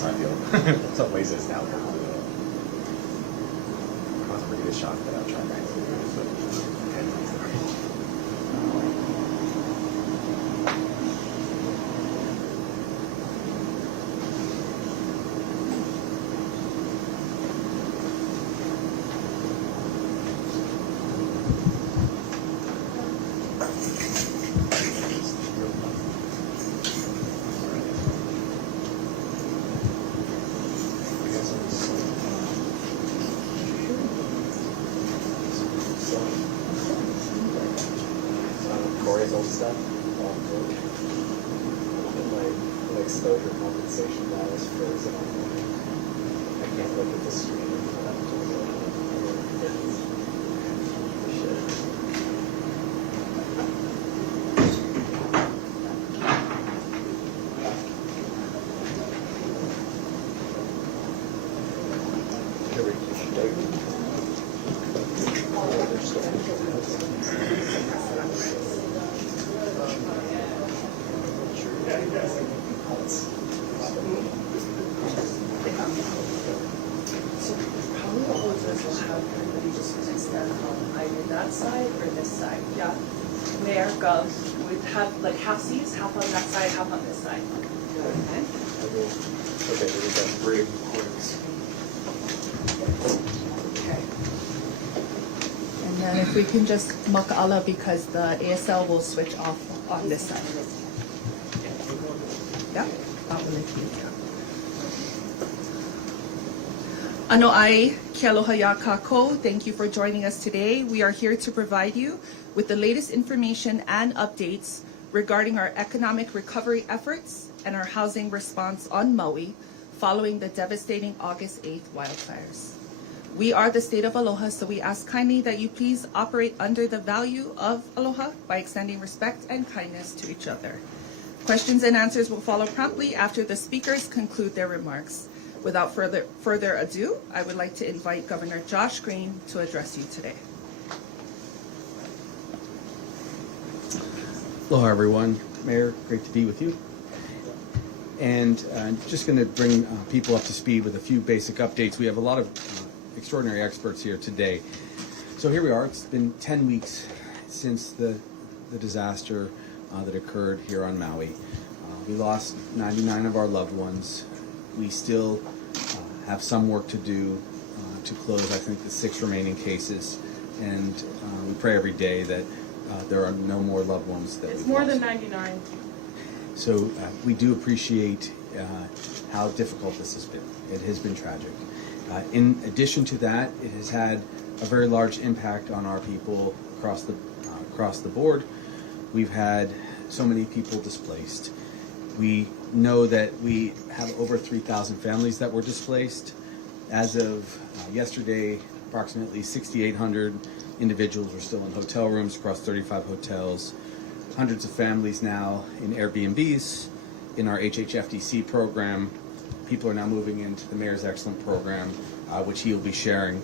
so I feel in some ways it's now. It was a pretty good shot that I'll try back to do. Stuff. And my exposure compensation was frozen on me. I can't look at the screen. Half seats, half on that side, half on this side. Okay. Okay. And then if we can just maka'ala because the ASL will switch off on this side. Yeah? Ano ai, kia aloha ya kako. Thank you for joining us today. We are here to provide you with the latest information and updates regarding our economic recovery efforts and our housing response on Maui following the devastating August 8th wildfires. We are the state of aloha, so we ask kindly that you please operate under the value of aloha by extending respect and kindness to each other. Questions and answers will follow promptly after the speakers conclude their remarks. Without further ado, I would like to invite Governor Josh Green to address you today. Aloha, everyone. Mayor, great to be with you. And I'm just going to bring people up to speed with a few basic updates. We have a lot of extraordinary experts here today. So here we are. It's been 10 weeks since the disaster that occurred here on Maui. We lost 99 of our loved ones. We still have some work to do to close, I think, the 6 remaining cases. And we pray every day that there are no more loved ones that it's we've more lost. than 99. So we do appreciate how difficult this has been. It has been tragic. In addition to that, it has had a very large impact on our people across the board. We've had so many people displaced. We know that we have over 3,000 families that were displaced. As of yesterday, approximately 6,800 individuals were still in hotel rooms across 35 hotels. Hundreds of families now in Airbnbs, in our HHFDC program. People are now moving into the Mayor's Excellent program, which he will be sharing.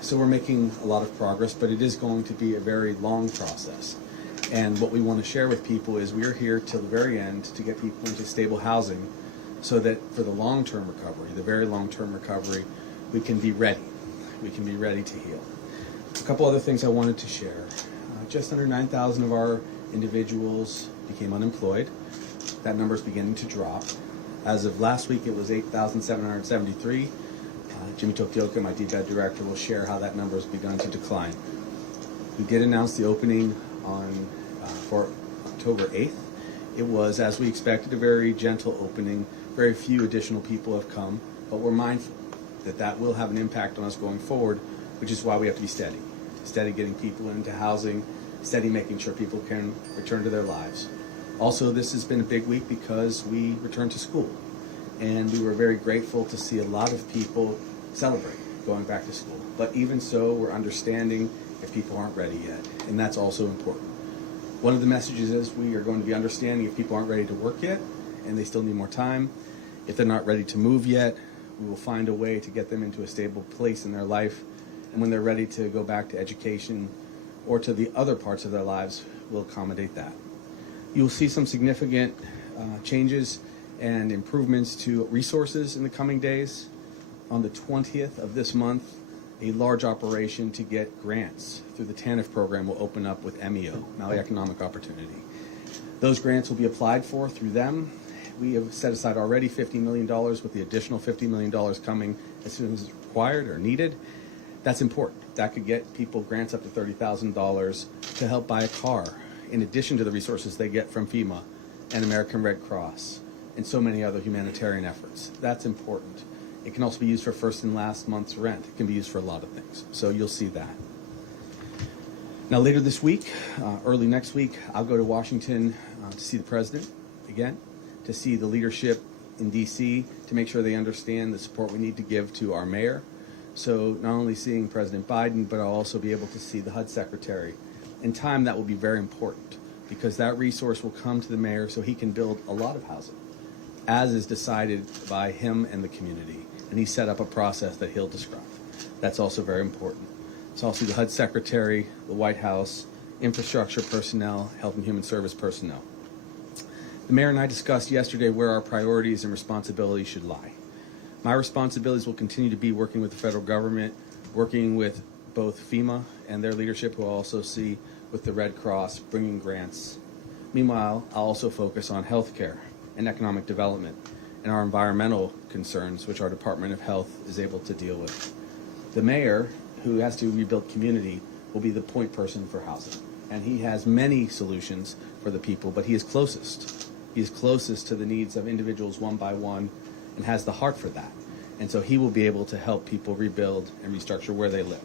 So we're making a lot of progress, but it is going to be a very long process. And what we want to share with people is we're here till the very end to get people into stable housing so that for the long-term recovery, the very long-term recovery, we can be ready. We can be ready to heal. A couple other things I wanted to share. Just under 9,000 of our individuals became unemployed. That number is beginning to drop. As of last week, it was 8,773. Jimmy Toyoka, my DBED director, will share how that number has begun to decline. We did announce the opening for October 8th. It was, as we expected, a very gentle opening. Very few additional people have come, but we're mindful that that will have an impact on us going forward, which is why we have to be steady. Steady getting people into housing, steady making sure people can return to their lives. Also, this has been a big week because we returned to school, and we were very grateful to see a lot of people celebrate going back to school. But even so, we're understanding if people aren't ready yet, and that's also important. One of the messages is we are going to be understanding if people aren't ready to work yet, and they still need more time. If they're not ready to move yet, we will find a way to get them into a stable place in their life, and when they're ready to go back to education or to the other parts of their lives, we'll accommodate that. You'll see some significant changes and improvements to resources in the coming days. On the 20th of this month, a large operation to get grants through the TANF program will open up with MEO, Maui Economic Opportunity. Those grants will be applied for through them. We have set aside already $50 million with the additional $50 million coming as soon as it's required or needed. That's important. That could get people grants up to $30,000 to help buy a car, in addition to the resources they get from FEMA and American Red Cross and so many other humanitarian efforts. That's important. It can also be used for first and last month's rent. It can be used for a lot of things. So you'll see that. Now later this week, early next week, I'll go to Washington to see the president again, to see the leadership in DC, to make sure they understand the support we need to give to our mayor. So not only seeing President Biden, but I'll also be able to see the HUD secretary. In time, that will be very important because that resource will come to the mayor so he can build a lot of housing, as is decided by him and the community. And he set up a process that he'll describe. That's also very important. So I'll see the HUD secretary, the White House, infrastructure personnel, health and human service personnel. The mayor and I discussed yesterday where our priorities and responsibilities should lie. My responsibilities will continue to be working with the federal government, working with both FEMA and their leadership, who I'll also see with the Red Cross, bringing grants. Meanwhile, I'll also focus on healthcare and economic development and our environmental concerns, which our Department of Health is able to deal with. The mayor, who has to rebuild community, will be the point person for housing. And he has many solutions for the people, but he is closest. He is closest to the needs of individuals one by one and has the heart for that. And so he will be able to help people rebuild and restructure where they live.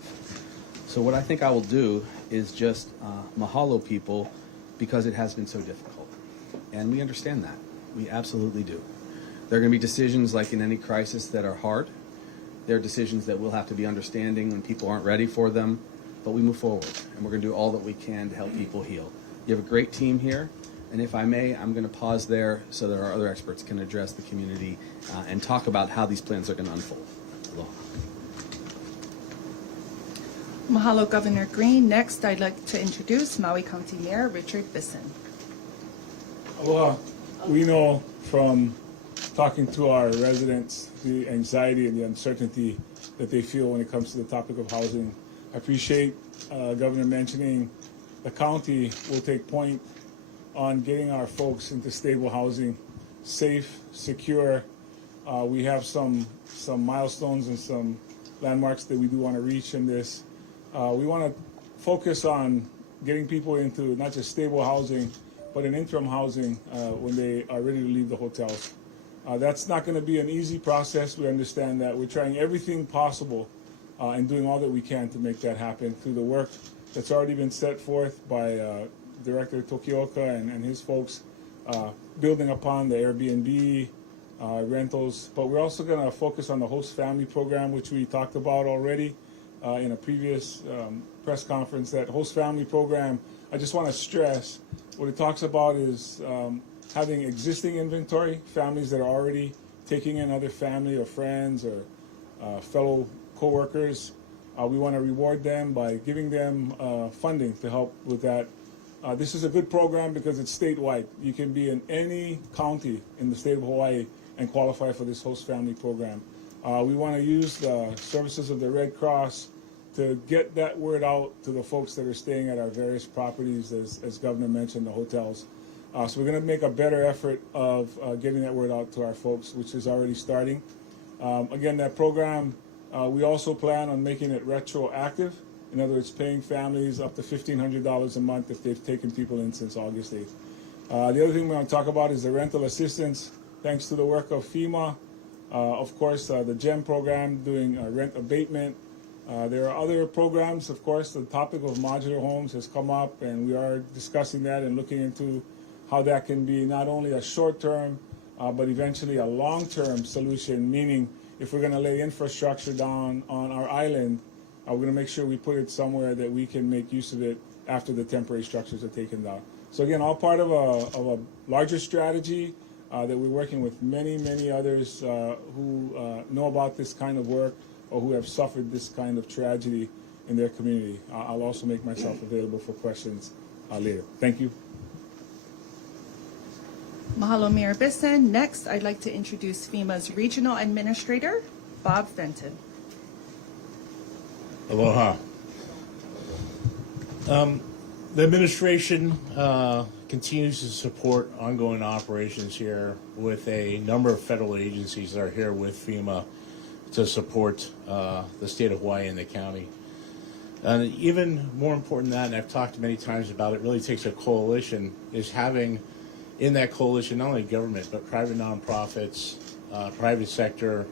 So what I think I will do is just mahalo people because it has been so difficult. And we understand that. We absolutely do. There are going to be decisions like in any crisis that are hard. There are decisions that we'll have to be understanding when people aren't ready for them. But we move forward, and we're going to do all that we can to help people heal. You have a great team here. And if I may, I'm going to pause there so that our other experts can address the community and talk about how these plans are going to unfold. Aloha. Mahalo, Governor Green. Next, I'd like to introduce Maui County Mayor Richard Bissen. Aloha. We know from talking to our residents the anxiety and the uncertainty that they feel when it comes to the topic of housing. I appreciate Governor mentioning the county will take point on getting our folks into stable housing, safe, secure. We have some milestones and some landmarks that we do want to reach in this. We want to focus on getting people into not just stable housing, but in interim housing when they are ready to leave the hotels. That's not going to be an easy process. We understand that. We're trying everything possible and doing all that we can to make that happen through the work that's already been set forth by Director Toyoka and his folks, building upon the Airbnb rentals. But we're also going to focus on the host family program, which we talked about already in a previous press conference. That host family program, I just want to stress, what it talks about is having existing inventory, families that are already taking in other family or friends or fellow co-workers. We want to reward them by giving them funding to help with that. This is a good program because it's statewide. You can be in any county in the state of Hawaii and qualify for this host family program. We want to use the services of the Red Cross to get that word out to the folks that are staying at our various properties, as Governor mentioned, the hotels. So we're going to make a better effort of getting that word out to our folks, which is already starting. Again, that program, we also plan on making it retroactive. In other words, paying families up to $1,500 a month if they've taken people in since August 8th. The other thing we want to talk about is the rental assistance. Thanks to the work of FEMA, of course, the GEM program doing rent abatement. There are other programs, of course. The topic of modular homes has come up, and we are discussing that and looking into how that can be not only a short-term, but eventually a long-term solution, meaning if we're going to lay infrastructure down on our island, we're going to make sure we put it somewhere that we can make use of it after the temporary structures are taken down. So again, all part of a larger strategy that we're working with many, many others who know about this kind of work or who have suffered this kind of tragedy in their community. I'll also make myself available for questions later. Thank you. Mahalo, Mayor Bissen. Next, I'd like to introduce FEMA's Regional Administrator, Bob Fenton. Aloha. The administration continues to support ongoing operations here with a number of federal agencies that are here with FEMA to support the state of Hawaii and the county. And even more important than that, and I've talked many times about it, really takes a coalition, is having in that coalition not only government, but private nonprofits, private sector,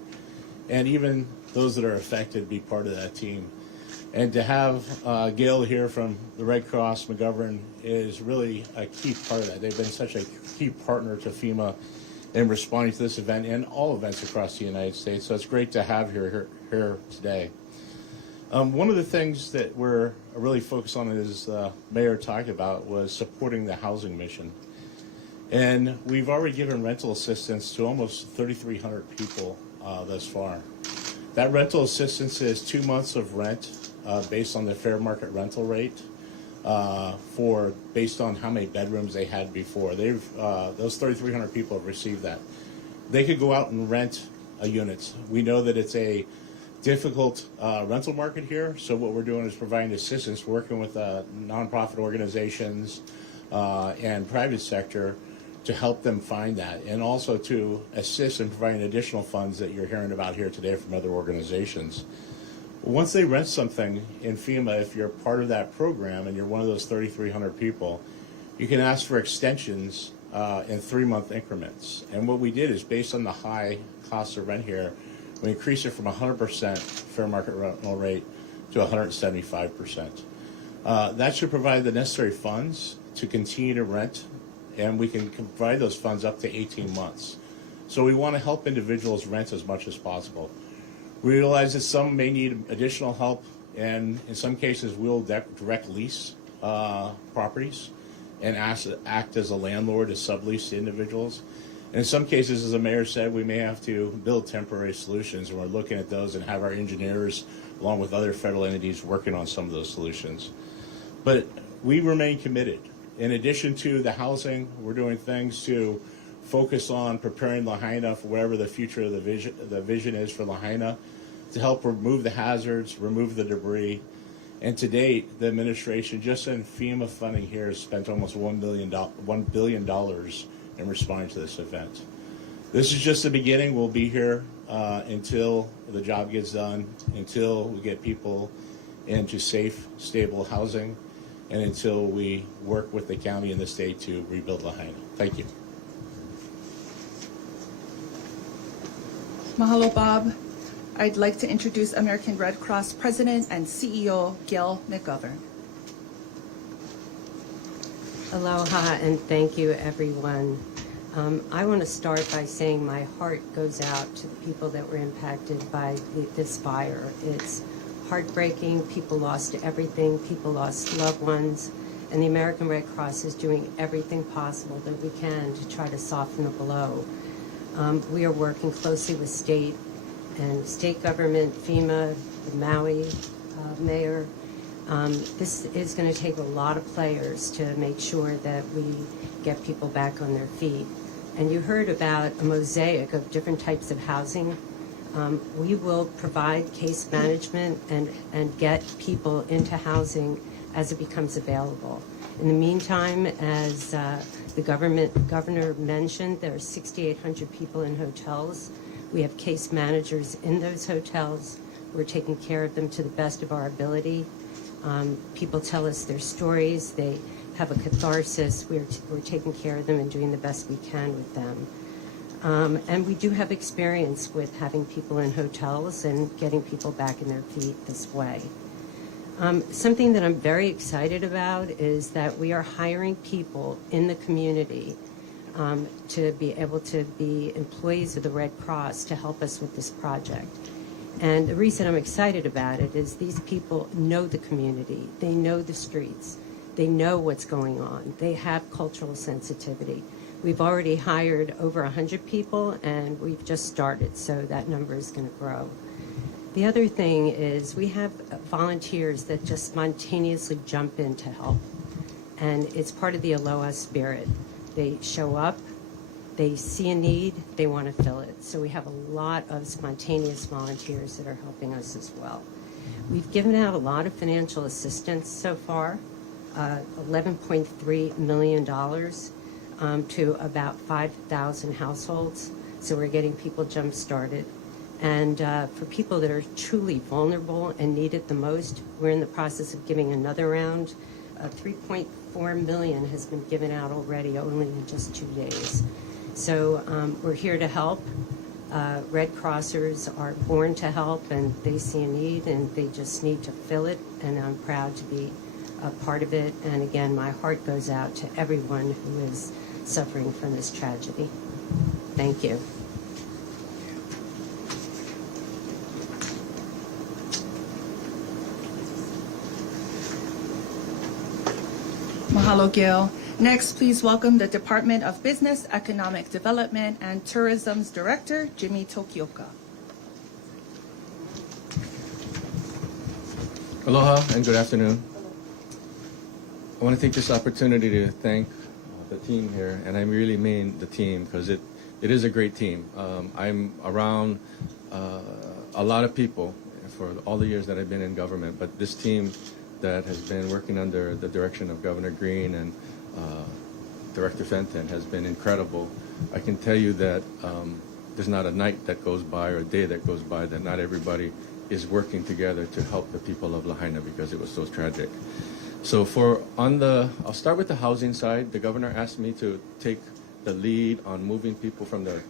and even those that are affected be part of that team. And to have Gail here from the Red Cross McGovern is really a key part of that. They've been such a key partner to FEMA in responding to this event and all events across the United States. So it's great to have here today. One of the things that we're really focused on, as Mayor talked about, was supporting the housing mission. And we've already given rental assistance to almost 3,300 people thus far. That rental assistance is 2 months of rent based on the fair market rental rate based on how many bedrooms they had before. Those 3,300 people have received that. They could go out and rent a unit. We know that it's a difficult rental market here, so what we're doing is providing assistance, working with nonprofit organizations and private sector to help them find that, and also to assist in providing additional funds that you're hearing about here today from other organizations. Once they rent something in FEMA, if you're part of that program and you're one of those 3,300 people, you can ask for extensions in 3-month increments. And what we did is, based on the high cost of rent here, we increased it from 100% fair market rental rate to 175%. That should provide the necessary funds to continue to rent, and we can provide those funds up to 18 months. So we want to help individuals rent as much as possible. We realize that some may need additional help, and in some cases we'll direct lease properties and act as a landlord to sublease to individuals. And in some cases, as the mayor said, we may have to build temporary solutions, and we're looking at those and have our engineers, along with other federal entities, working on some of those solutions. But we remain committed. In addition to the housing, we're doing things to focus on preparing Lahaina for whatever the future of the vision is for Lahaina, to help remove the hazards, remove the debris. And to date, the administration, just in FEMA funding here, has spent almost $1 billion in responding to this event. This is just the beginning. We'll be here until the job gets done, until we get people into safe, stable housing, and until we work with the county and the state to rebuild Lahaina. Thank you. Mahalo, Bob. I'd like to introduce American Red Cross President and CEO, Gail McGovern. Aloha, and thank you, everyone. I want to start by saying my heart goes out to the people that were impacted by this fire. It's heartbreaking. People lost everything. People lost loved ones. And the American Red Cross is doing everything possible that we can to try to soften the blow. We are working closely with state government, FEMA, the Maui mayor. This is going to take a lot of players to make sure that we get people back on their feet. And you heard about a mosaic of different types of housing. We will provide case management and get people into housing as it becomes available. In the meantime, as the governor mentioned, there are 6,800 people in hotels. We have case managers in those hotels. We're taking care of them to the best of our ability. People tell us their stories. They have a catharsis. We're taking care of them and doing the best we can with them. And we do have experience with having people in hotels and getting people back in their feet this way. Something that I'm very excited about is that we are hiring people in the community to be able to be employees of the Red Cross to help us with this project. And the reason I'm excited about it is these people know the community. They know the streets. They know what's going on. They have cultural sensitivity. We've already hired over 100 people, and we've just started, so that number is going to grow. The other thing is we have volunteers that just spontaneously jump in to help, and it's part of the Aloha spirit. They show up, They see a need, they want to fill it. So we have a lot of spontaneous volunteers that are helping us as well. We've given out a lot of financial assistance so far, $11.3 million to about 5,000 households. So we're getting people jump-started. And for people that are truly vulnerable and need it the most, we're in the process of giving another round. $3.4 million has been given out already, only in just 2 days. So we're here to help. Red Crossers are born to help, and they see a need, and they just need to fill it, and I'm proud to be a part of it. And again, my heart goes out to everyone who is suffering from this tragedy. Thank you. Mahalo, Gail. Next, please welcome the Department of Business, Economic Development, and Tourism's Director, Jimmy Toyoka. Aloha and good afternoon. I want to take this opportunity to thank the team here, and I really mean the team because it is a great team. I'm around a lot of people for all the years that I've been in government, but this team that has been working under the direction of Governor Green and Director Fenton has been incredible. I can tell you that there's not a night that goes by or a day that goes by that not everybody is working together to help the people of Lahaina because it was so tragic. So I'll start with the housing side. The governor asked me to take the lead on moving people from the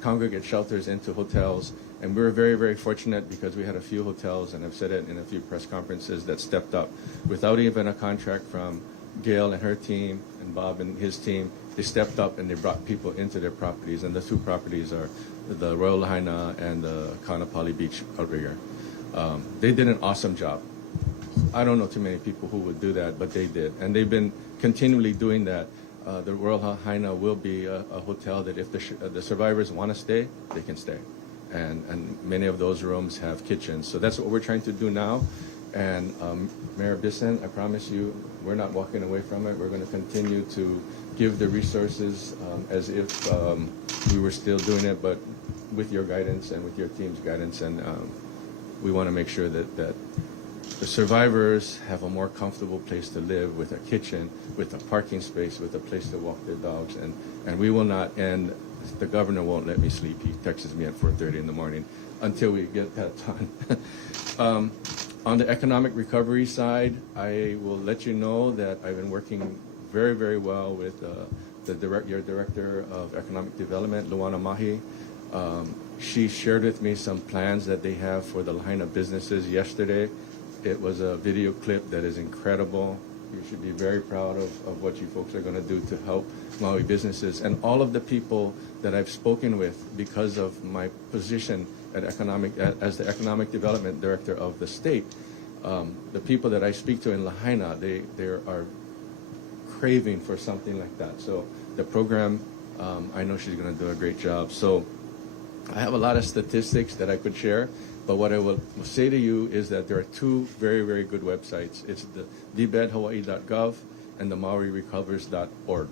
congregate shelters into hotels. And we were very, very fortunate because we had a few hotels, and I've said it in a few press conferences, that stepped up without even a contract from Gail and her team and Bob and his team. They stepped up and they brought people into their properties, and the two properties are the Royal Lahaina and the Kahana Beach outrigger. They did an awesome job. I don't know too many people who would do that, but they did. And they've been continually doing that. The Royal Lahaina will be a hotel that if the survivors want to stay, they can stay. And many of those rooms have kitchens. So that's what we're trying to do now. And Mayor Bissen, I promise you, we're not walking away from it. We're going to continue to give the resources as if we were still doing it, but with your guidance and with your team's guidance. And we want to make sure that the survivors have a more comfortable place to live with a kitchen, with a parking space, with a place to walk their dogs. And we will not end. The governor won't let me sleep. He texts me at 4:30 in the morning until we get that done. On the economic recovery side, I will let you know that I've been working very, very well with your Director of Economic Development, Luana Mahi. She shared with me some plans that they have for the Lahaina businesses yesterday. It was a video clip that is incredible. You should be very proud of what you folks are going to do to help Maui businesses. And all of the people that I've spoken with because of my position as the Economic Development Director of the state, the people that I speak to in Lahaina, they are craving for something like that. So the program, I know she's going to do a great job. So I have a lot of statistics that I could share. But what I will say to you is that there are two very, very good websites. It's the dbedhawaii.gov and the mauirecovers.org.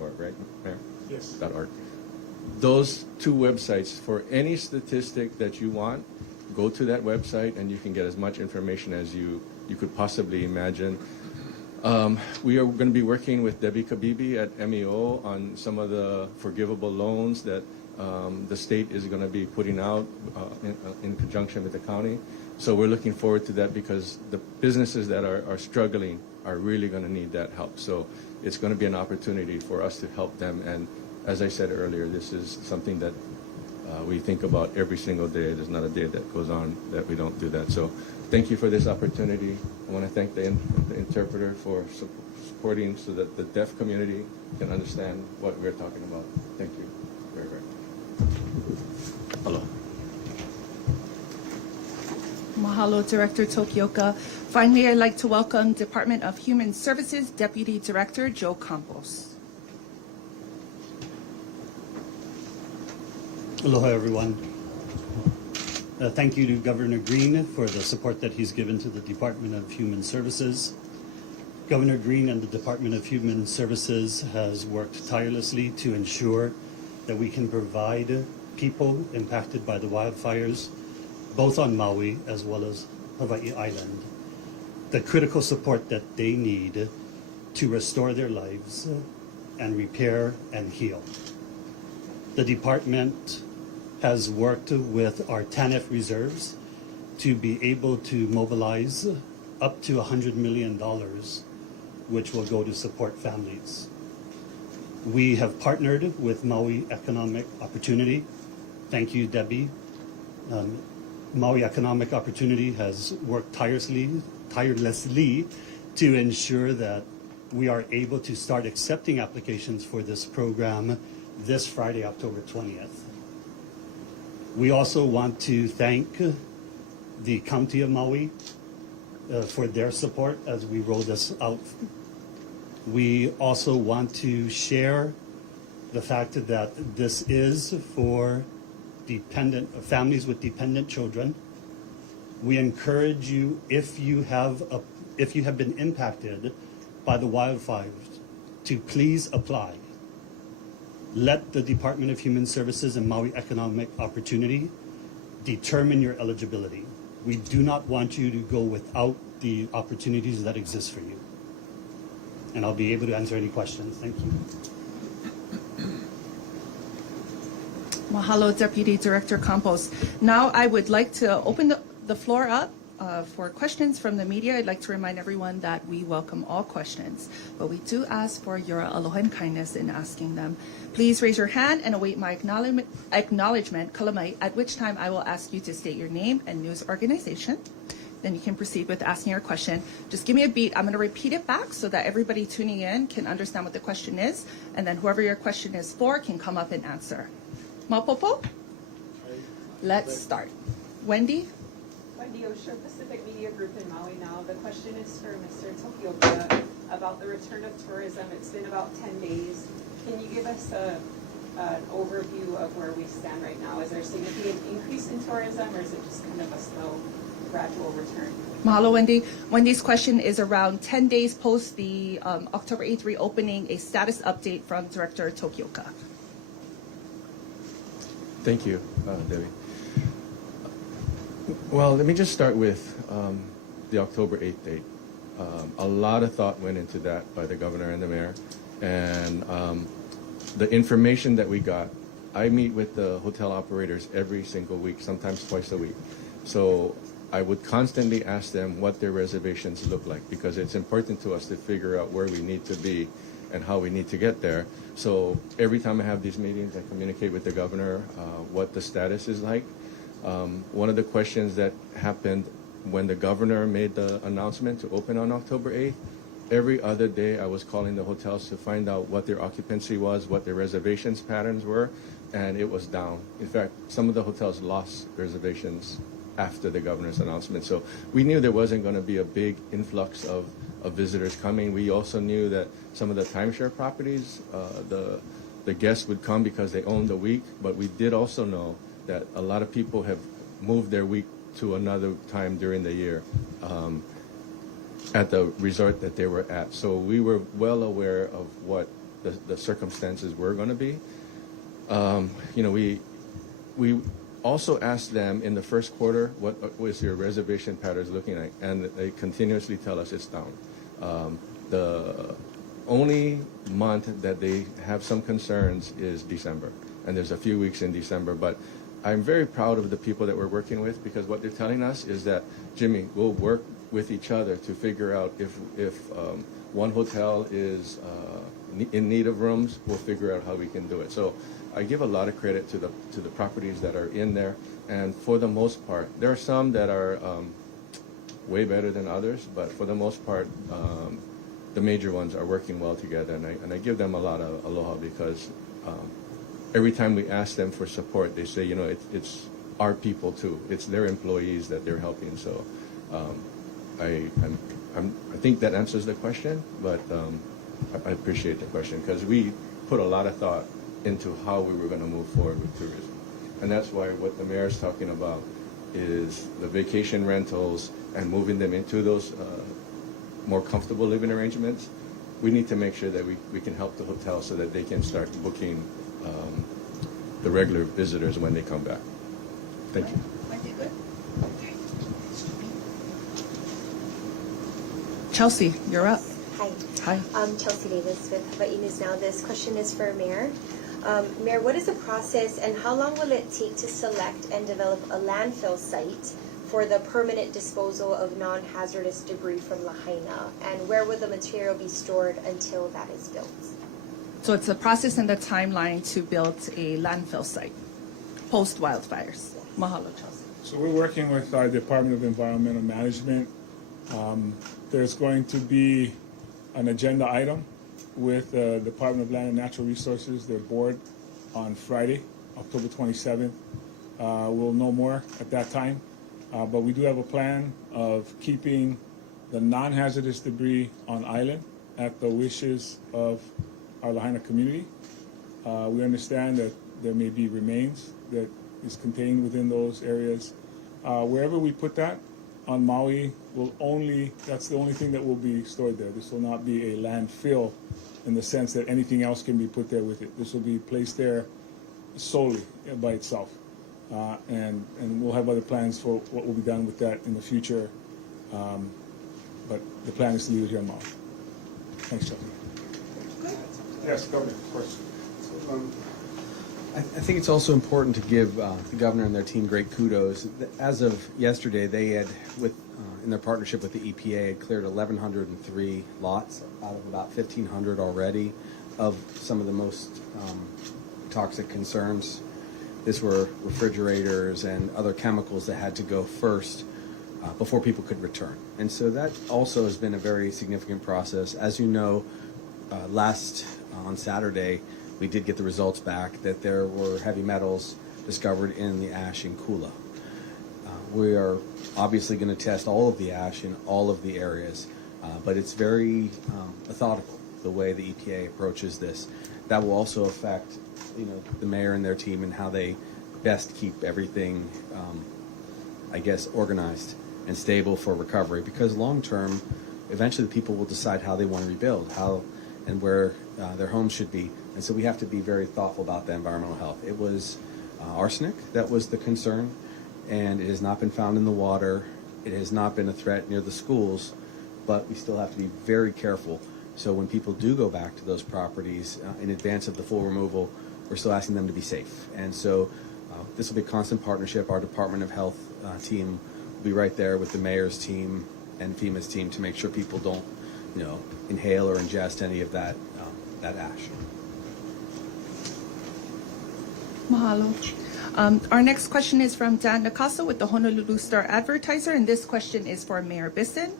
.org, right, Mayor? Yes. .org. Those two websites, for any statistic that you want, go to that website and you can get as much information as you could possibly imagine. We are going to be working with Debbie Kabibi at MEO on some of the forgivable loans that the state is going to be putting out in conjunction with the county. So we're looking forward to that because the businesses that are struggling are really going to need that help. So it's going to be an opportunity for us to help them. And as I said earlier, this is something that we think about every single day. There's not a day that goes on that we don't do that. So thank you for this opportunity. I want to thank the interpreter for supporting so that the deaf community can understand what we're talking about. Thank you very, very much. Hello. Mahalo, Director Toyoka. Finally, I'd like to welcome Department of Human Services Deputy Director Joe Campos. Aloha, everyone. Thank you to Governor Green for the support that he's given to the Department of Human Services. Governor Green and the Department of Human Services has worked tirelessly to ensure that we can provide people impacted by the wildfires, both on Maui as well as Hawaii Island, the critical support that they need to restore their lives and repair and heal. The department has worked with our TANF reserves to be able to mobilize up to $100 million, which will go to support families. We have partnered with Maui Economic Opportunity. Thank you, Debbie. Maui Economic Opportunity has worked tirelessly to ensure that we are able to start accepting applications for this program this Friday, October 20th. We also want to thank the County of Maui for their support as we roll this out. We also want to share the fact that this is for families with dependent children. We encourage you, if you have been impacted by the wildfires, to please apply. Let the Department of Human Services and Maui Economic Opportunity determine your eligibility. We do not want you to go without the opportunities that exist for you. And I'll be able to answer any questions. Thank you. Mahalo, Deputy Director Campos. Now I would like to open the floor up for questions from the media. I'd like to remind everyone that we welcome all questions, but we do ask for your aloha and kindness in asking them. Please raise your hand and await my acknowledgement, kalamai, at which time I will ask you to state your name and news organization. Then you can proceed with asking your question. Just give me a beat. I'm going to repeat it back so that everybody tuning in can understand what the question is, and then whoever your question is for can come up and answer. Mapopo? Let's start. Wendy? Wendy Osho, Pacific Media Group in Maui now. The question is for Mr. Toyoka about the return of tourism. It's been about 10 days. Can you give us an overview of where we stand right now? Is there a significant increase in tourism, or is it just kind of a slow, gradual return? Mahalo, Wendy. Wendy's question is around 10 days post the October 8th reopening, a status update from Director Toyoka. Thank you, Debbie. Well, let me just start with the October 8th date. A lot of thought went into that by the governor and the mayor. And the information that we got, I meet with the hotel operators every single week, sometimes twice a week. So I would constantly ask them what their reservations look like, because it's important to us to figure out where we need to be and how we need to get there. So every time I have these meetings, I communicate with the governor what the status is like. One of the questions that happened when the governor made the announcement to open on October 8th, every other day I was calling the hotels to find out what their occupancy was, what their reservations patterns were, and it was down. In fact, some of the hotels lost reservations after the governor's announcement. So we knew there wasn't going to be a big influx of visitors coming. We also knew that some of the timeshare properties, the guests would come because they owned the week, but we did also know that a lot of people have moved their week to another time during the year at the resort that they were at. So we were well aware of what the circumstances were going to be. We also asked them in the first quarter, what was your reservation patterns looking like? And they continuously tell us it's down. The only month that they have some concerns is December. And there's a few weeks in December, but I'm very proud of the people that we're working with, because what they're telling us is that, Jimmy, we'll work with each other to figure out if one hotel is in need of rooms, we'll figure out how we can do it. So I give a lot of credit to the properties that are in there, and for the most part, there are some that are way better than others, but for the most part, the major ones are working well together, and I give them a lot of aloha, because every time we ask them for support, they say, it's our people too. It's their employees that they're helping. So I think that answers the question, but I appreciate the question, because we put a lot of thought into how we were going to move forward with tourism. And that's why what the mayor's talking about is the vacation rentals and moving them into those more comfortable living arrangements. We need to make sure that we can help the hotels so that they can start booking the regular visitors when they come back. Thank you. Mikey, good? Chelsea, you're up. Hi. Hi. Chelsea Davis with Hawaii News Now. This question is for Mayor. Mayor, what is the process and how long will it take to select and develop a landfill site for the permanent disposal of non-hazardous debris from Lahaina? And where will the material be stored until that is built? So it's the process and the timeline to build a landfill site post wildfires. Mahalo, Chelsea. So we're working with our Department of Environmental Management. There's going to be an agenda item with the Department of Land and Natural Resources, their board, on Friday, October 27th. We'll know more at that time. But we do have a plan of keeping the non-hazardous debris on island at the wishes of our Lahaina community. We understand that there may be remains that is contained within those areas. Wherever we put that on Maui, that's the only thing that will be stored there. This will not be a landfill in the sense that anything else can be put there with it. This will be placed there solely by itself. And we'll have other plans for what will be done with that in the future. But the plan is to leave it here in Maui. Thanks, Chelsea. Yes, Governor, question. I think it's also important to give the governor and their team great kudos. As of yesterday, they had, in their partnership with the EPA, had cleared 1,103 lots out of about 1,500 already of some of the most toxic concerns. These were refrigerators and other chemicals that had to go first before people could return. And so that also has been a very significant process. As you know, on Saturday, we did get the results back that there were heavy metals discovered in the ash in Kula. We are obviously going to test all of the ash in all of the areas, but it's very methodical the way the EPA approaches this. That will also affect, the mayor and their team and how they best keep everything, organized and stable for recovery. Because long term, eventually the people will decide how they want to rebuild, how and where their homes should be. And so we have to be very thoughtful about the environmental health. It was arsenic that was the concern, and it has not been found in the water. It has not been a threat near the schools, but we still have to be very careful. So when people do go back to those properties in advance of the full removal, we're still asking them to be safe. And so this will be a constant partnership. Our Department of Health team will be right there with the mayor's team and FEMA's team to make sure people don't, inhale or ingest any of that ash. Mahalo. Our next question is from Dan Nakasa with the Honolulu Star Advertiser, and this question is for Mayor Bissen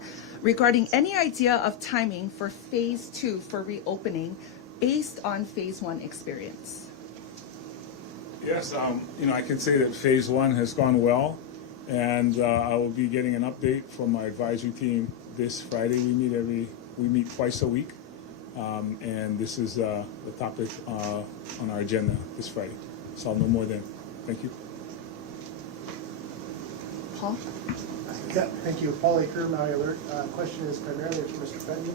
regarding any idea of timing for Phase 2 for reopening based on Phase 1 experience. Yes, I can say that Phase 1 has gone well, and I will be getting an update from my advisory team this Friday. We meet twice a week, and this is the topic on our agenda this Friday. So I'll know more then. Thank you. Paul? Yeah, thank you. Paul Aker, Maui Alert. Question is primarily for Mr. Fenton.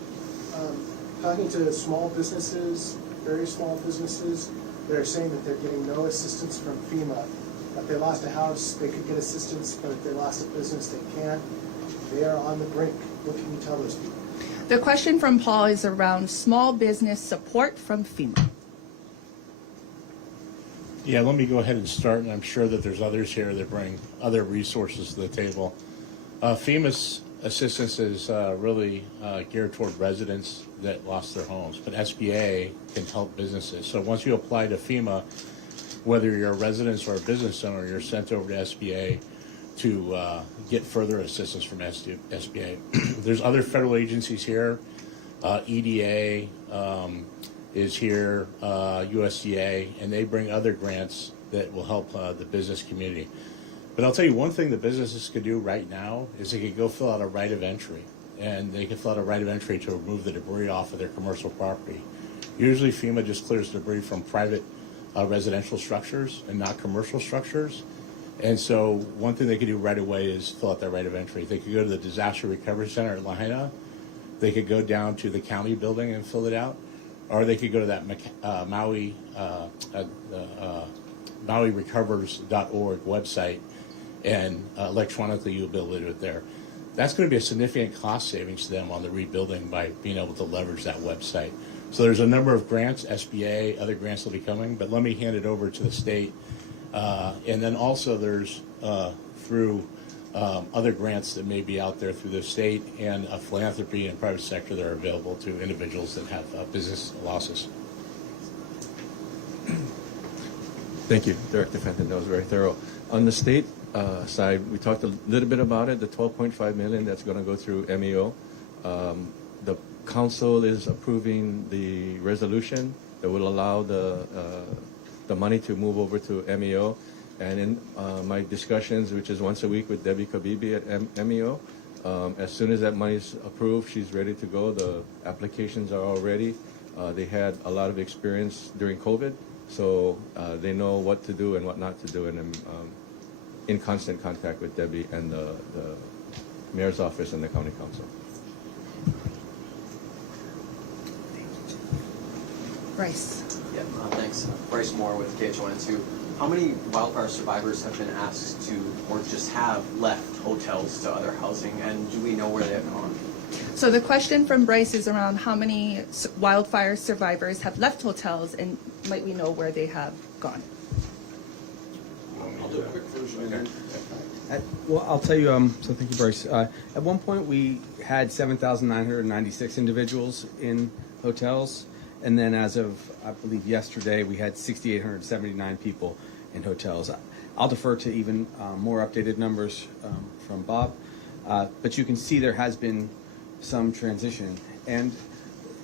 Talking to small businesses, very small businesses, they're saying that they're getting no assistance from FEMA. If they lost a house, they could get assistance, but if they lost a business, they can't. They are on the brink. What can you tell those people? The question from Paul is around small business support from FEMA. Yeah, let me go ahead and start, and I'm sure that there's others here that bring other resources to the table. FEMA's assistance is really geared toward residents that lost their homes, but SBA can help businesses. So once you apply to FEMA, whether you're a resident or a business owner, you're sent over to SBA to get further assistance from SBA. There's other federal agencies here, EDA, is here, USDA, and they bring other grants that will help the business community. But I'll tell you one thing the businesses could do right now is they could go fill out a right of entry, and they could fill out a right of entry to remove the debris off of their commercial property. Usually FEMA just clears debris from private residential structures and not commercial structures. And so one thing they could do right away is fill out their right of entry. They could go to the Disaster Recovery Center at Lahaina. They could go down to the county building and fill it out. Or they could go to that Maui MauiRecovers.org website, and electronically you'll be able to do it there. That's going to be a significant cost savings to them on the rebuilding by being able to leverage that website. So there's a number of grants, SBA, other grants will be coming, but let me hand it over to the state. And then also there's through other grants that may be out there through the state and philanthropy and private sector that are available to individuals that have business losses. Thank you, Director Fenton. That was very thorough. On the state side, we talked a little bit about it, the $12.5 million that's going to go through MEO. The council is approving the resolution that will allow the money to move over to MEO. And in my discussions, which is once a week with Debbie Kabibi at MEO, as soon as that money is approved, she's ready to go. The applications are all ready. They had a lot of experience during COVID, so they know what to do and what not to do, and I'm in constant contact with Debbie and the mayor's office and the county council. Bryce. Yeah, thanks. Bryce Moore with KH1N2. How many wildfire survivors have been asked to, or just have left hotels to other housing, and do we know where they have gone? So the question from Bryce is around how many wildfire survivors have left hotels, and might we know where they have gone? I'll do a quick version and then. Well, I'll tell you, so thank you, Bryce. At one point, we had 7,996 individuals in hotels. And then as of, I believe, yesterday, we had 6,879 people in hotels. I'll defer to even more updated numbers from Bob. But you can see there has been some transition. And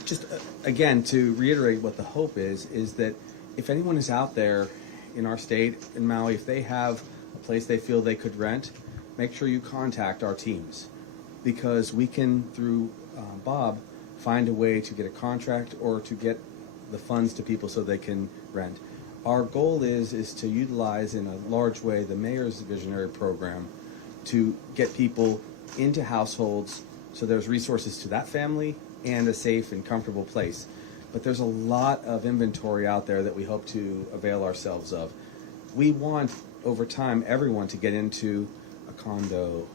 just, again, to reiterate what the hope is that if anyone is out there in our state, in Maui, if they have a place they feel they could rent, make sure you contact our teams. Because we can, through Bob, find a way to get a contract or to get the funds to people so they can rent. Our goal is to utilize in a large way the mayor's visionary program to get people into households so there's resources to that family and a safe and comfortable place. But there's a lot of inventory out there that we hope to avail ourselves of. We want, over time, everyone to get into a condo,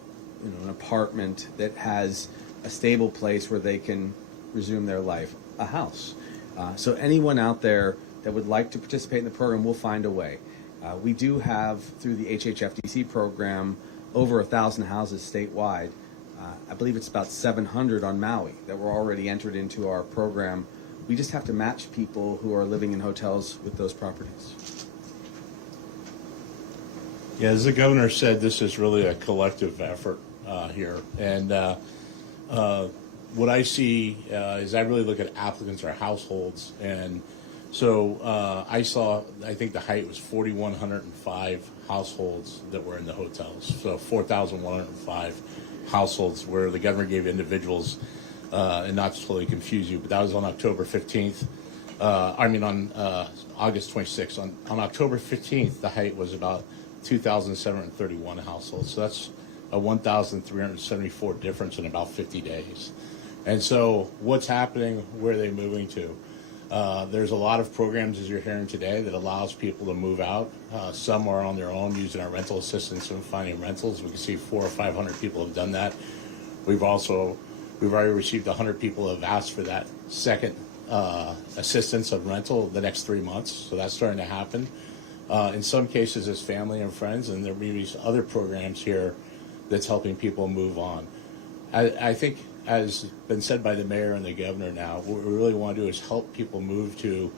an apartment that has a stable place where they can resume their life, a house. So anyone out there that would like to participate in the program, will find a way. We do have, through the HHFDC program, over 1,000 houses statewide. I believe it's about 700 on Maui that were already entered into our program. We just have to match people who are living in hotels with those properties. Yeah, as the governor said, this is really a collective effort here. And what I see is I really look at applicants or households. And so I think the height was 4,105 households that were in the hotels. So 4,105 households where the governor gave individuals, and not to totally confuse you, but that was on October 15th. On August 26th. On October 15th, the height was about 2,731 households. So that's a 1,374 difference in about 50 days. And so what's happening, where are they moving to? There's a lot of programs, as you're hearing today, that allows people to move out. Some are on their own using our rental assistance and finding rentals. We can see 400 or 500 people have done that. We've already received 100 people who have asked for that second assistance of rental the next 3 months. So that's starting to happen. In some cases, it's family and friends, and there may be other programs here that's helping people move on. I think, as been said by the mayor and the governor now, what we really want to do is help people move to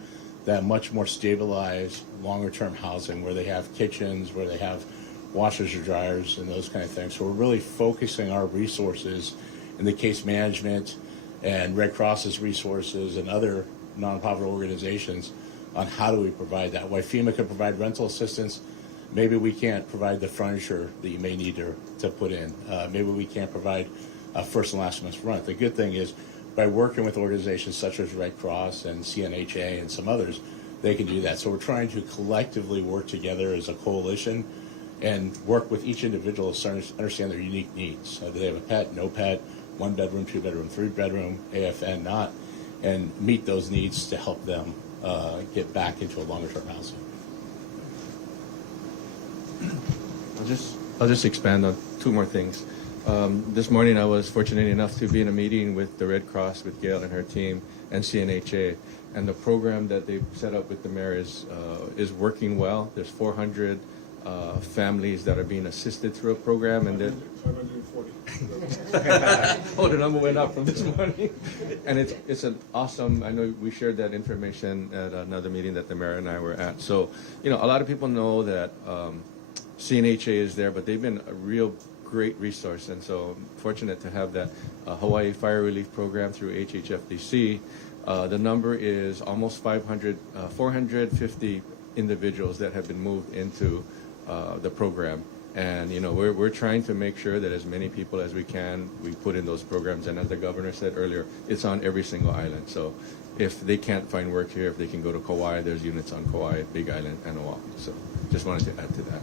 that much more stabilized, longer-term housing where they have kitchens, where they have washers or dryers and those kind of things. So we're really focusing our resources in the case management and Red Cross's resources and other nonprofit organizations on how do we provide that. While FEMA can provide rental assistance, maybe we can't provide the furniture that you may need to put in. Maybe we can't provide first and last month's rent. The good thing is, by working with organizations such as Red Cross and CNHA and some others, they can do that. So we're trying to collectively work together as a coalition and work with each individual to understand their unique needs. Do they have a pet, no pet, 1 bedroom, 2 bedroom, 3 bedroom, AFN, not, and meet those needs to help them get back into a longer term housing. I'll just expand on two more things. This morning I was fortunate enough to be in a meeting with the Red Cross, with Gail and her team, and CNHA, and the program that they've set up with the mayor is working well. There's 400 families that are being assisted through a program, and then 540. oh, the number went up from this morning. And it's an awesome, I know we shared that information at another meeting that the mayor and I were at. So, a lot of people know that CNHA is there, but they've been a real great resource. And so fortunate to have that Hawaii Fire Relief Program through HHFDC. The number is almost 450 individuals that have been moved into the program. And, we're trying to make sure that as many people as we can, we put in those programs. And as the governor said earlier, it's on every single island. So if they can't find work here, if they can go to Kauai, there's units on Kauai, Big Island, and Oahu. So just wanted to add to that.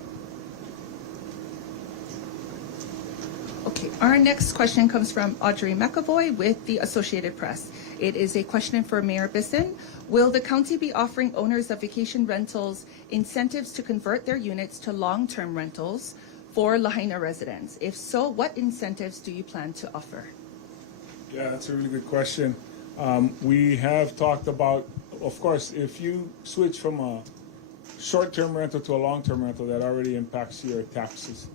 Okay, our next question comes from Audrey McAvoy with the Associated Press. It is a question for Mayor Bissen. Will the county be offering owners of vacation rentals incentives to convert their units to long-term rentals for Lahaina residents? If so, what incentives do you plan to offer? Yeah, that's a really good question. We have talked about, of course, if you switch from a short-term rental to a long-term rental, that already impacts your taxes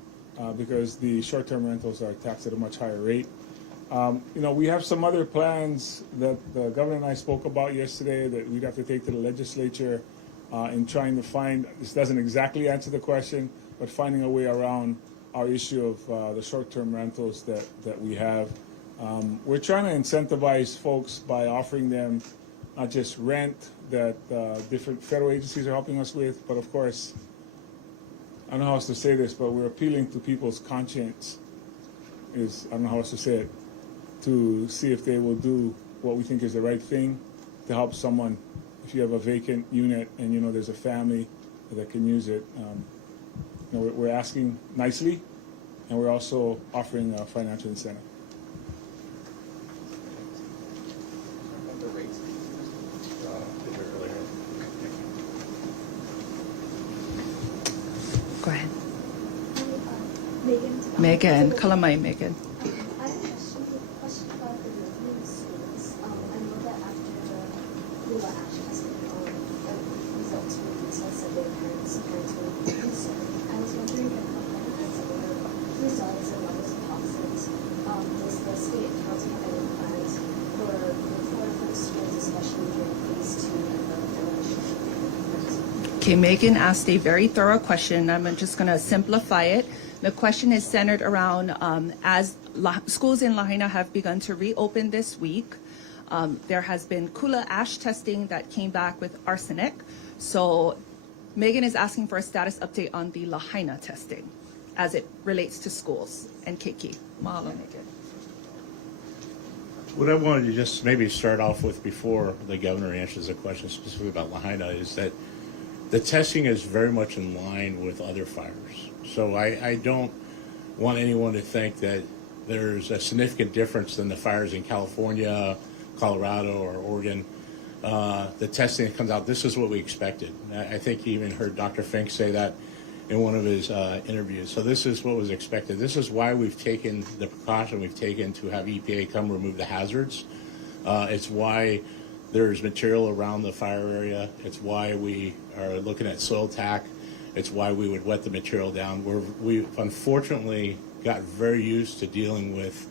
because the short-term rentals are taxed at a much higher rate. We have some other plans that the governor and I spoke about yesterday that we'd have to take to the legislature in trying to find, this doesn't exactly answer the question, but finding a way around our issue of the short-term rentals that we have. We're trying to incentivize folks by offering them not just rent that different federal agencies are helping us with, but of course, I don't know how else to say this, but we're appealing to people's conscience, I don't know how else to say it, to see if they will do what we think is the right thing to help someone. If you have a vacant unit and there's a family that can use it, we're asking nicely, and we're also offering a financial incentive. Go ahead. Megan. Kalamai Megan. I have a question about the reopening of schools. I know that after the Hula Ash testing, results were released on Sunday, parents were concerned. I was wondering if Kahana has other results and levels of toxins. Does the state and county have any plans for the schools, especially during phase 2 and the demolition? Okay, Megan asked a very thorough question. I'm just going to simplify it. The question is centered around as schools in Lahaina have begun to reopen this week, there has been Kula ash testing that came back with arsenic. So Megan is asking for a status update on the Lahaina testing as it relates to schools. And Keiki. Mahalo, Megan. What I wanted to just maybe start off with before the governor answers the question specifically about Lahaina is that the testing is very much in line with other fires. So I don't want anyone to think that there's a significant difference than the fires in California, Colorado, or Oregon. The testing that comes out, this is what we expected. I think you even heard Dr. Fink say that in one of his interviews. So this is what was expected. This is why we've taken the precaution we've taken to have EPA come remove the hazards. It's why there's material around the fire area. It's why we are looking at soil tack. It's why we would wet the material down. We've unfortunately got very used to dealing with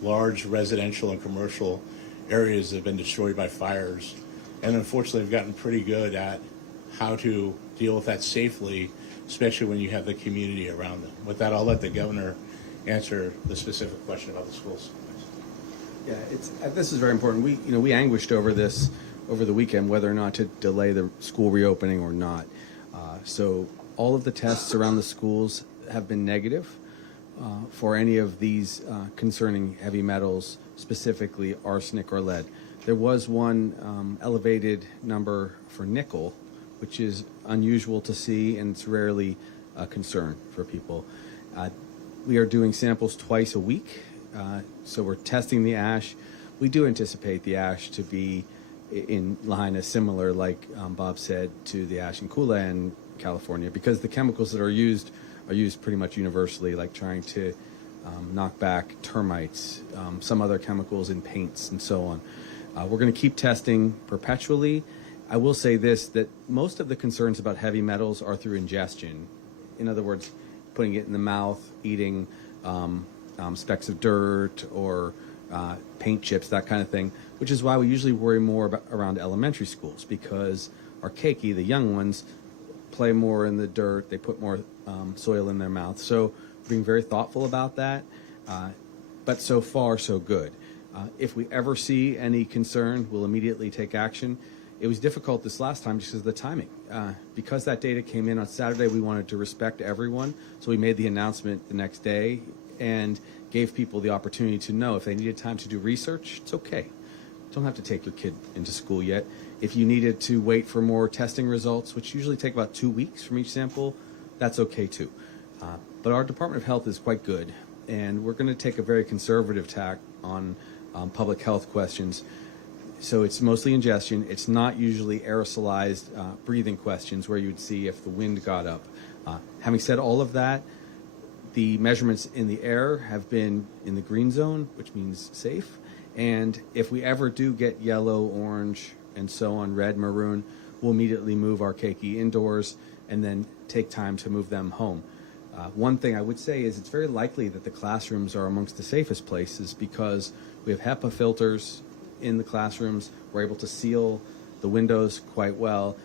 large residential and commercial areas that have been destroyed by fires. And unfortunately, we've gotten pretty good at how to deal with that safely, especially when you have the community around them. With that, I'll let the governor answer the specific question about the schools. Yeah, this is very important. We anguished over this over the weekend, whether or not to delay the school reopening or not. So all of the tests around the schools have been negative for any of these concerning heavy metals, specifically arsenic or lead. There was one elevated number for nickel, which is unusual to see, and it's rarely a concern for people. We are doing samples twice a week, so we're testing the ash. We do anticipate the ash to be in Lahaina similar, like Bob said, to the ash in Kula and California, because the chemicals that are used are used pretty much universally, like trying to knock back termites, some other chemicals in paints, and so on. We're going to keep testing perpetually. I will say this, that most of the concerns about heavy metals are through ingestion. In other words, putting it in the mouth, eating specks of dirt or paint chips, that kind of thing, which is why we usually worry more about around elementary schools, because our keiki, the young ones, play more in the dirt, they put more soil in their mouth. So being very thoughtful about that, but so far so good. If we ever see any concern, we'll immediately take action. It was difficult this last time just because of the timing. Because that data came in on Saturday, we wanted to respect everyone, so we made the announcement the next day and gave people the opportunity to know if they needed time to do research, it's okay. Don't have to take your kid into school yet. If you needed to wait for more testing results, which usually take about 2 weeks from each sample, that's okay too. But our Department of Health is quite good, and we're going to take a very conservative tack on public health questions. So it's mostly ingestion. It's not usually aerosolized breathing questions where you would see if the wind got up. Having said all of that, the measurements in the air have been in the green zone, which means safe. And if we ever do get yellow, orange, and so on, red, maroon, we'll immediately move our keiki indoors and then take time to move them home. One thing I would say is it's very likely that the classrooms are amongst the safest places because we have HEPA filters in the classrooms. We're able to seal the windows quite well.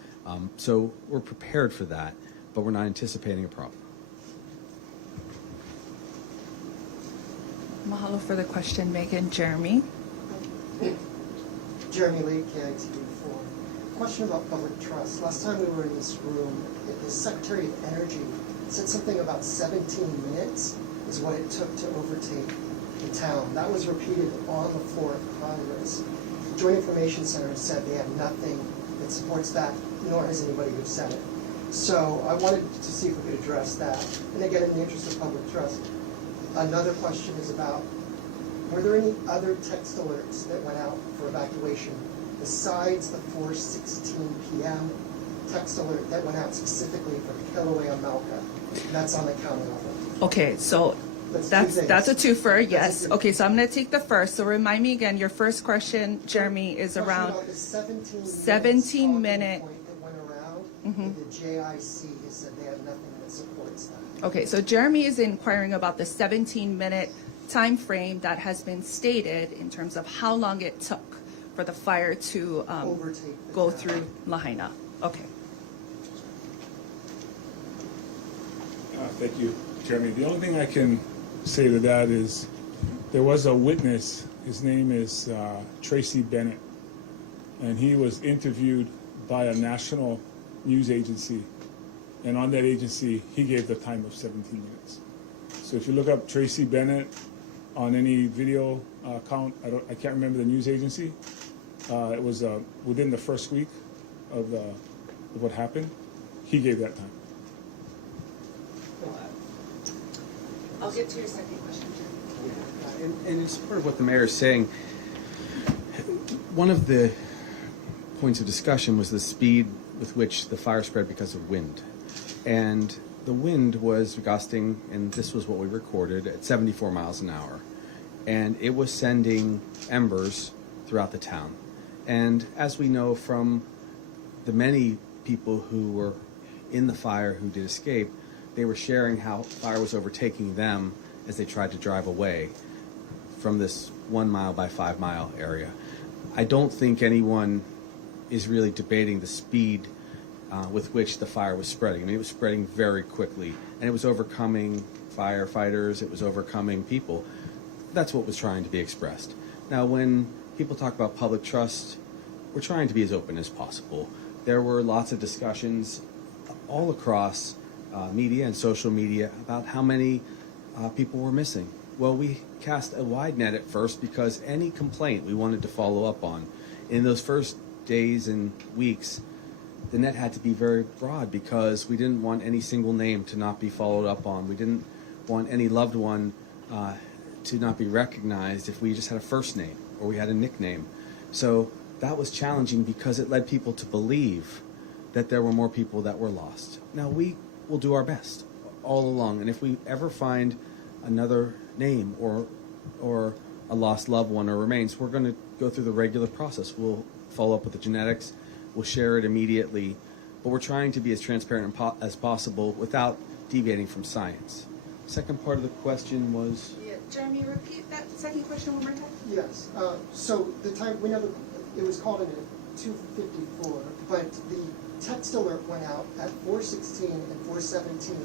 So we're prepared for that, but we're not anticipating a problem. Mahalo for the question, Megan. Jeremy? Jeremy Lee, KITV4. Question about public trust. Last time we were in this room, the Secretary of Energy said something about 17 minutes is what it took to overtake the town. That was repeated on the floor of Congress. The Joint Information Center said they have nothing that supports that, nor has anybody who said it. So I wanted to see if we could address that. And again, in the interest of public trust, another question is about, were there any other text alerts that went out for evacuation besides the 4:16 p.m. text alert that went out specifically for Kilauea Malka? That's on the county level. Okay, so that's a twofer, yes. Okay, so I'm going to take the first. So remind me again, your first question, Jeremy, is around About the 17 minute. point that went around. The JIC has said they have nothing that supports that. Okay, so Jeremy is inquiring about the 17-minute time frame that has been stated in terms of how long it took for the fire to go through Lahaina. Okay. Thank you, Jeremy. The only thing I can say to that is there was a witness. His name is Tracy Bennett, and he was interviewed by a national news agency, and on that agency, he gave the time of 17 minutes. So if you look up Tracy Bennett on any video account, I can't remember the news agency. It was within the first week of what happened. He gave that time. I'll get to your second question, Jeremy. And in support of what the mayor is saying, one of the points of discussion was the speed with which the fire spread because of wind. And the wind was gusting, and this was what we recorded, at 74 miles an hour. And it was sending embers throughout the town. And as we know from the many people who were in the fire who did escape, they were sharing how fire was overtaking them as they tried to drive away from this 1 mile by 5 mile area. I don't think anyone is really debating the speed with which the fire was spreading. I mean, it was spreading very quickly, and it was overcoming firefighters, it was overcoming people. That's what was trying to be expressed. Now, when people talk about public trust, we're trying to be as open as possible. There were lots of discussions all across media and social media about how many people were missing. Well, we cast a wide net at first because any complaint we wanted to follow up on. In those first days and weeks, the net had to be very broad because we didn't want any single name to not be followed up on. We didn't want any loved one to not be recognized if we just had a first name or we had a nickname. So that was challenging because it led people to believe that there were more people that were lost. Now, we will do our best. all along. And if we ever find another name or a lost loved one or remains, we're going to go through the regular process. We'll follow up with the genetics. We'll share it immediately. But we're trying to be as transparent as possible without deviating from science. Second part of the question was? Yeah, Jeremy, repeat that second question one more time. Yes, so the time, we know that it was called in at 2:54, but the text alert went out at 4:16 and 4:17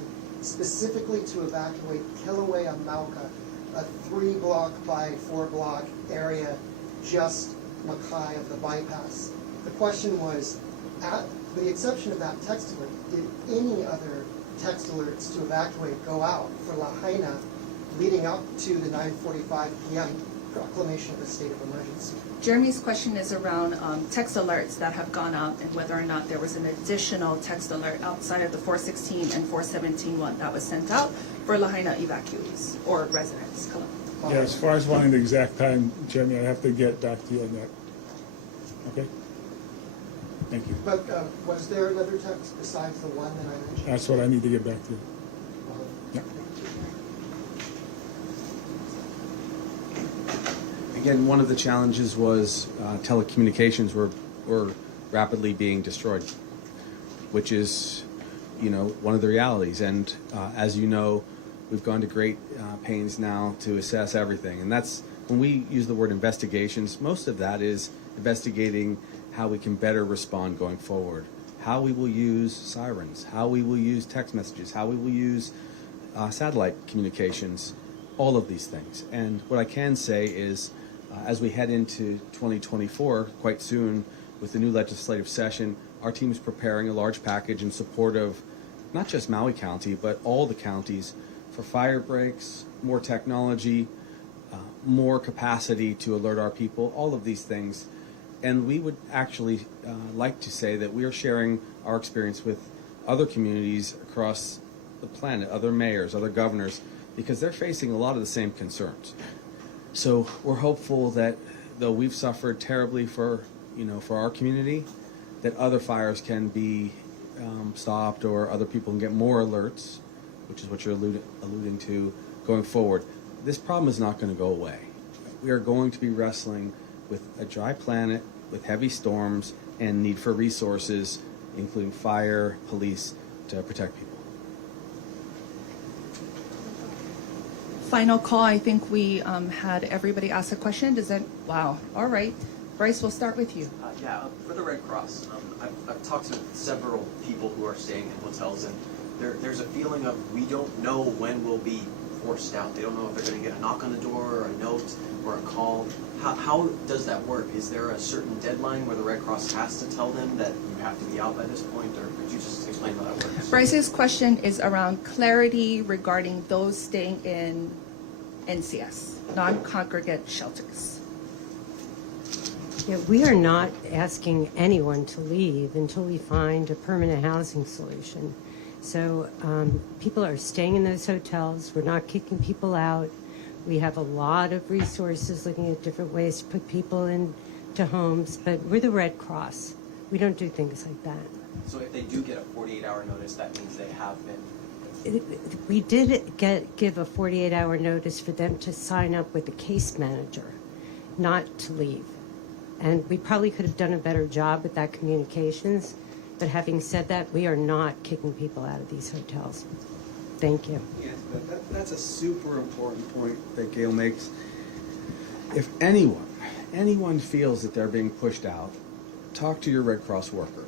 specifically to evacuate Kilauea Mauka, a 3-block by 4-block area just Makai of the bypass. The question was, with the exception of that text alert, did any other text alerts to evacuate go out for Lahaina leading up to the 9:45 p.m. proclamation of a state of emergency? Jeremy's question is around text alerts that have gone out and whether or not there was an additional text alert outside of the 416 and 417 one that was sent out for Lahaina evacuees or residents. Yeah, as far as wanting the exact time, Jeremy, I have to get back to you on that. Okay? Thank you. But was there another text besides the one that I mentioned? That's what I need to get back to you. Yeah. Again, one of the challenges was telecommunications were rapidly being destroyed, which is, one of the realities. And as you know, we've gone to great pains now to assess everything. And that's, when we use the word investigations, most of that is investigating how we can better respond going forward, how we will use sirens, how we will use text messages, how we will use satellite communications, all of these things. And what I can say is, as we head into 2024, quite soon, with the new legislative session, our team is preparing a large package in support of not just Maui County, but all the counties for fire breaks, more technology, more capacity to alert our people, all of these things. And we would actually like to say that we are sharing our experience with other communities across the planet, other mayors, other governors, because they're facing a lot of the same concerns. So we're hopeful that though we've suffered terribly for our community, that other fires can be stopped or other people can get more alerts, which is what you're alluding to going forward. This problem is not going to go away. We are going to be wrestling with a dry planet, with heavy storms, and need for resources, including fire, police, to protect people. Final call. I think we had everybody ask a question. Does that? Wow. All right. Bryce, we'll start with you. For the Red Cross, I've talked to several people who are staying in hotels, and there's a feeling of we don't know when we'll be forced out. They don't know if they're going to get a knock on the door or a note or a call. How does that work? Is there a certain deadline where the Red Cross has to tell them that you have to be out by this point, or could you just explain how that works? Bryce's question is around clarity regarding those staying in NCS, non-congregate shelters. Yeah, we are not asking anyone to leave until we find a permanent housing solution. So people are staying in those hotels. We're not kicking people out. We have a lot of resources looking at different ways to put people into homes, but we're the Red Cross. We don't do things like that. So if they do get a 48-hour notice, that means they have been... We did give a 48-hour notice for them to sign up with a case manager, not to leave. And we probably could have done a better job with that communications. But having said that, we are not kicking people out of these hotels. Thank you. Yes, but that's a super important point that Gail makes. If anyone feels that they're being pushed out, talk to your Red Cross worker.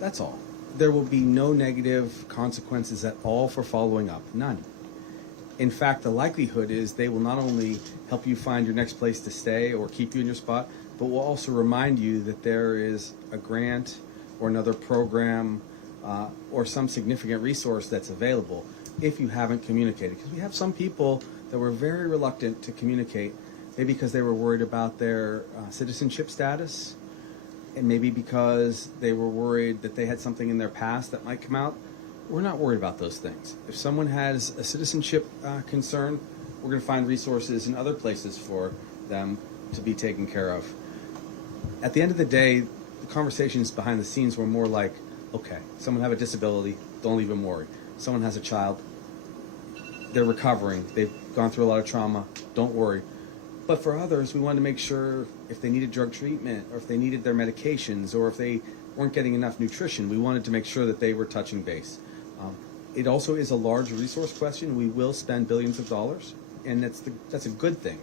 That's all. There will be no negative consequences at all for following up. None. In fact, the likelihood is they will not only help you find your next place to stay or keep you in your spot, but will also remind you that there is a grant or another program or some significant resource that's available if you haven't communicated. Because we have some people that were very reluctant to communicate, maybe because they were worried about their citizenship status, and maybe because they were worried that they had something in their past that might come out. We're not worried about those things. If someone has a citizenship concern, we're going to find resources in other places for them to be taken care of. At the end of the day, the conversations behind the scenes were more like, okay, someone have a disability, don't even worry. Someone has a child, they're recovering. They've gone through a lot of trauma. Don't worry. But for others, we wanted to make sure if they needed drug treatment or if they needed their medications or if they weren't getting enough nutrition, we wanted to make sure that they were touching base. It also is a large resource question. We will spend billions of dollars, and that's a good thing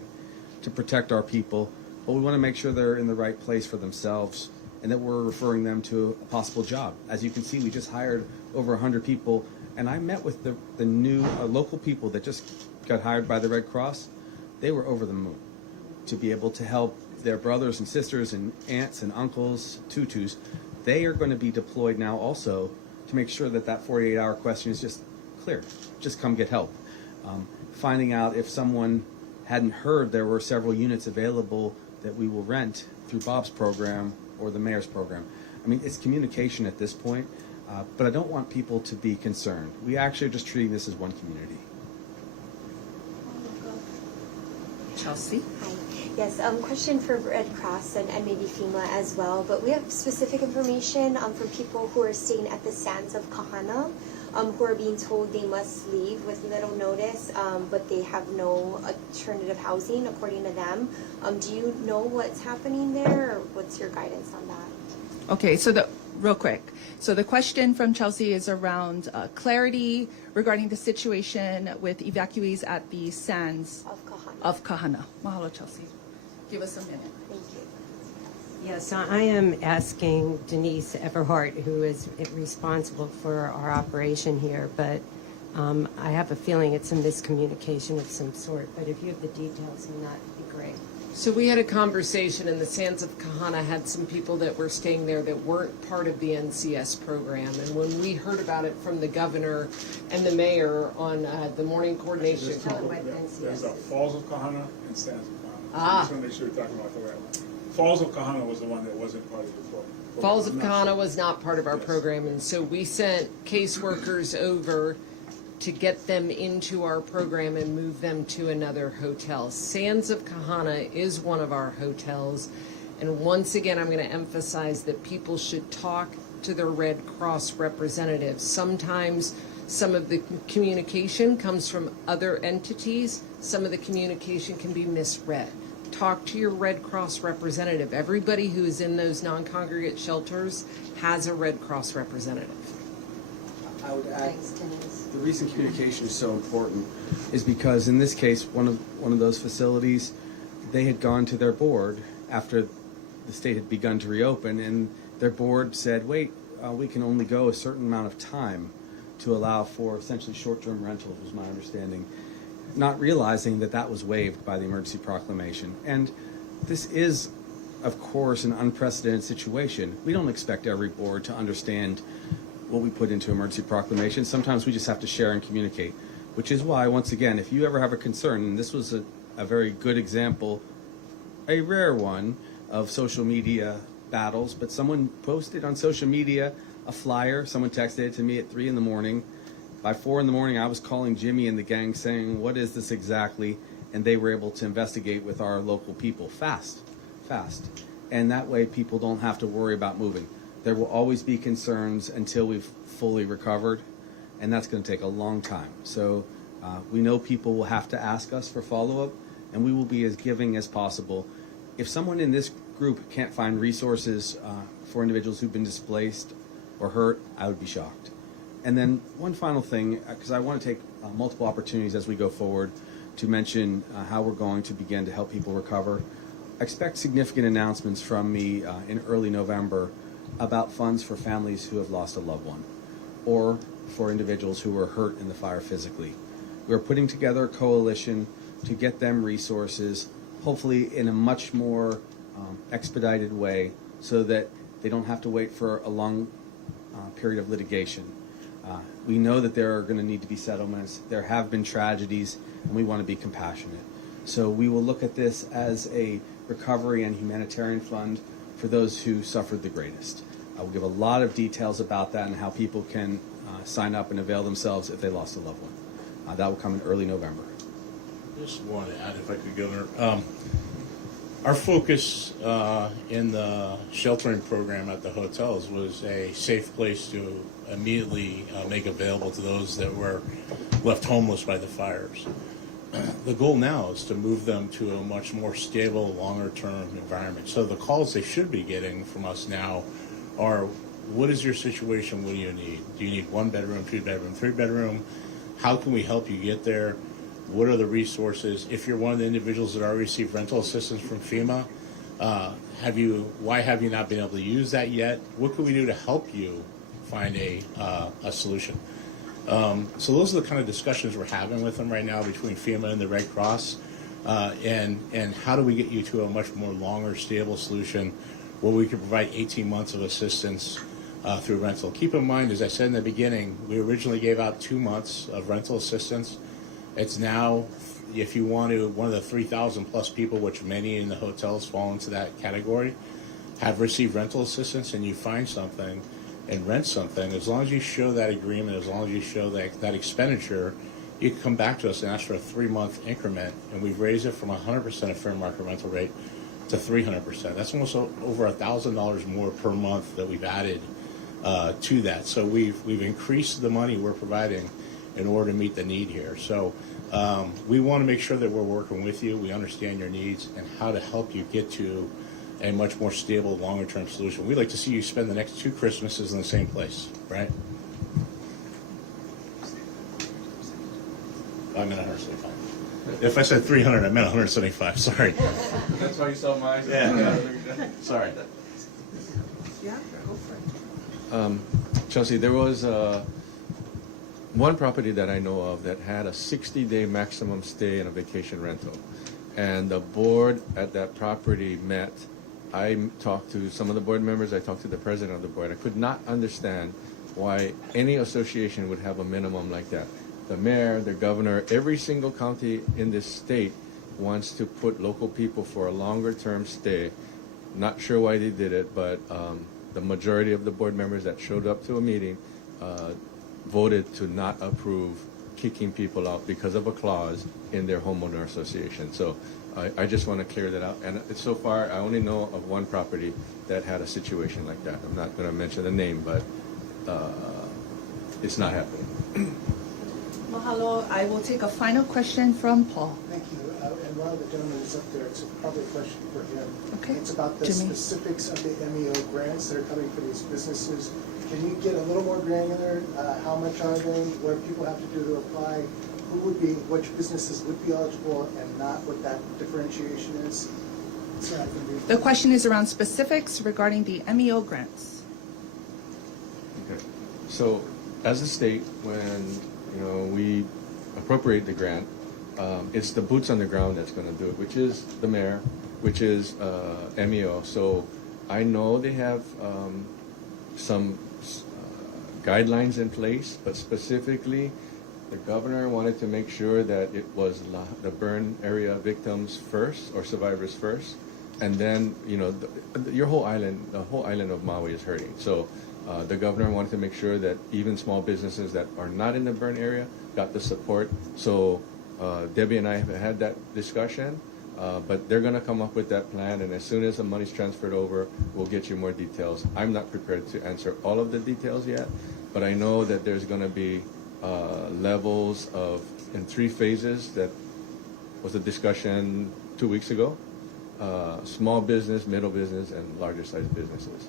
to protect our people, but we want to make sure they're in the right place for themselves and that we're referring them to a possible job. As you can see, we just hired over 100 people, and I met with the new local people that just got hired by the Red Cross. They were over the moon to be able to help their brothers and sisters and aunts and uncles, tutus. They are going to be deployed now also to make sure that that 48-hour question is just clear. Just come get help. Finding out if someone hadn't heard there were several units available that we will rent through Bob's program or the mayor's program. I mean, it's communication at this point, but I don't want people to be concerned. We actually are just treating this as one community. Chelsea? Hi. Yes, question for Red Cross and maybe FEMA as well, but we have specific information for people who are staying at the sands of Kahana, who are being told they must leave with little notice, but they have no alternative housing according to them. Do you know what's happening there, or what's your guidance on that? Okay, real quick. So the question from Chelsea is around clarity regarding the situation with evacuees at the sands of Kahana. Mahalo, Chelsea. Give us a minute. Thank you. Yes, I am asking Denise Everhart, who is responsible for our operation here, but I have a feeling it's a miscommunication of some sort. But if you have the details on that, it'd be great. So we had a conversation, and the Sands of Kahana had some people that were staying there that weren't part of the NCS program. And when we heard about it from the governor and the mayor on the morning coordination call, There's Falls of Kahana and Sands of Kahana. Ah. I just want to make sure you're talking about the right one. Falls of Kahana was the one that wasn't part of the program. Falls of Kahana was not part of our program, and so we sent caseworkers over to get them into our program and move them to another hotel. Sands of Kahana is one of our hotels, and once again, I'm going to emphasize that people should talk to their Red Cross representatives. Sometimes some of the communication comes from other entities. Some of the communication can be misread. Talk to your Red Cross representative. Everybody who is in those non-congregate shelters has a Red Cross representative. I would add, Thanks, Denise. the reason communication is so important is because in this case, one of those facilities, they had gone to their board after the state had begun to reopen, and their board said, wait, we can only go a certain amount of time to allow for essentially short-term rentals, was my understanding, not realizing that that was waived by the emergency proclamation. And this is, of course, an unprecedented situation. We don't expect every board to understand what we put into emergency proclamation. Sometimes we just have to share and communicate, which is why, once again, if you ever have a concern, and this was a very good example, a rare one, of social media battles, but someone posted on social media a flyer, someone texted it to me at 3 in the morning. By 4 in the morning, I was calling Jimmy and the gang saying, what is this exactly? And they were able to investigate with our local people fast. And that way people don't have to worry about moving. There will always be concerns until we've fully recovered, and that's going to take a long time. So we know people will have to ask us for follow-up, and we will be as giving as possible. If someone in this group can't find resources for individuals who've been displaced or hurt, I would be shocked. And then one final thing, because I want to take multiple opportunities as we go forward to mention how we're going to begin to help people recover. Expect significant announcements from me in early November about funds for families who have lost a loved one or for individuals who were hurt in the fire physically. We're putting together a coalition to get them resources, hopefully in a much more expedited way so that they don't have to wait for a long period of litigation. We know that there are going to need to be settlements. There have been tragedies, and we want to be compassionate. So we will look at this as a recovery and humanitarian fund for those who suffered the greatest. We'll give a lot of details about that and how people can sign up and avail themselves if they lost a loved one. That will come in early November. Just want to add, if I could, Governor. Our focus in the sheltering program at the hotels was a safe place to immediately make available to those that were left homeless by the fires. The goal now is to move them to a much more stable, longer-term environment. So the calls they should be getting from us now are, what is your situation? What do you need? Do you need 1 bedroom, 2 bedroom, 3 bedroom? How can we help you get there? What are the resources? If you're one of the individuals that already received rental assistance from FEMA, why have you not been able to use that yet? What can we do to help you find a solution? So those are the kind of discussions we're having with them right now between FEMA and the Red Cross, and how do we get you to a much more longer, stable solution where we can provide 18 months of assistance through rental. Keep in mind, as I said in the beginning, we originally gave out 2 months of rental assistance. It's now, if you want to, one of the 3,000 plus people, which many in the hotels fall into that category, have received rental assistance, and you find something and rent something, as long as you show that agreement, as long as you show that expenditure, you can come back to us and ask for a 3-month increment, and we've raised it from 100% of fair market rental rate to 300%. That's almost over $1,000 more per month that we've added to that. So we've increased the money we're providing in order to meet the need here. So we want to make sure that we're working with you. We understand your needs and how to help you get to a much more stable, longer-term solution. We'd like to see you spend the next 2 Christmases in the same place, right? I meant 175. If I said 300, I meant 175. Sorry. That's why you saw mine. Yeah. Sorry. Yeah, go for it. Chelsea, there was one property that I know of that had a 60-day maximum stay in a vacation rental. And the board at that property met. I talked to some of the board members. I talked to the president of the board. I could not understand why any association would have a minimum like that. The mayor, the governor, every single county in this state wants to put local people for a longer term stay. Not sure why they did it, but the majority of the board members that showed up to a meeting voted to not approve kicking people out because of a clause in their homeowner association. So I just want to clear that out. And so far, I only know of one property that had a situation like that. I'm not going to mention the name, but it's not happening. Mahalo. I will take a final question from Paul. Thank you. And while the gentleman is up there, it's probably a question for him. Okay. It's about the Jimmy. specifics of the MEO grants that are coming for these businesses. Can you get a little more granular? How much are they? What do people have to do to apply? Who would be, which businesses would be eligible and not, what that differentiation is? So I can read. The question is around specifics regarding the MEO grants. Okay. So as a state, when we appropriate the grant, it's the boots on the ground that's going to do it, which is the mayor, which is MEO. So I know they have some guidelines in place, but specifically the governor wanted to make sure that it was the burn area victims first or survivors first, and then your whole island, the whole island of Maui is hurting. So the governor wanted to make sure that even small businesses that are not in the burn area got the support. So Debbie and I have had that discussion, but they're going to come up with that plan, and as soon as the money's transferred over, we'll get you more details. I'm not prepared to answer all of the details yet, but I know that there's going to be levels in 3 phases. That was a discussion 2 weeks ago. Small business, middle business, and larger sized businesses.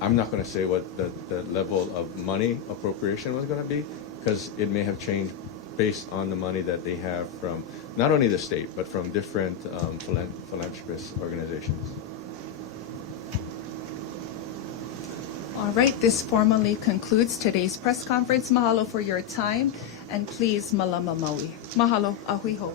I'm not going to say what the level of money appropriation was going to be, because it may have changed based on the money that they have from not only the state, but from different philanthropist organizations. All right, this formally concludes today's press conference. Mahalo for your time, and please, malama Maui. Mahalo, ahui ho.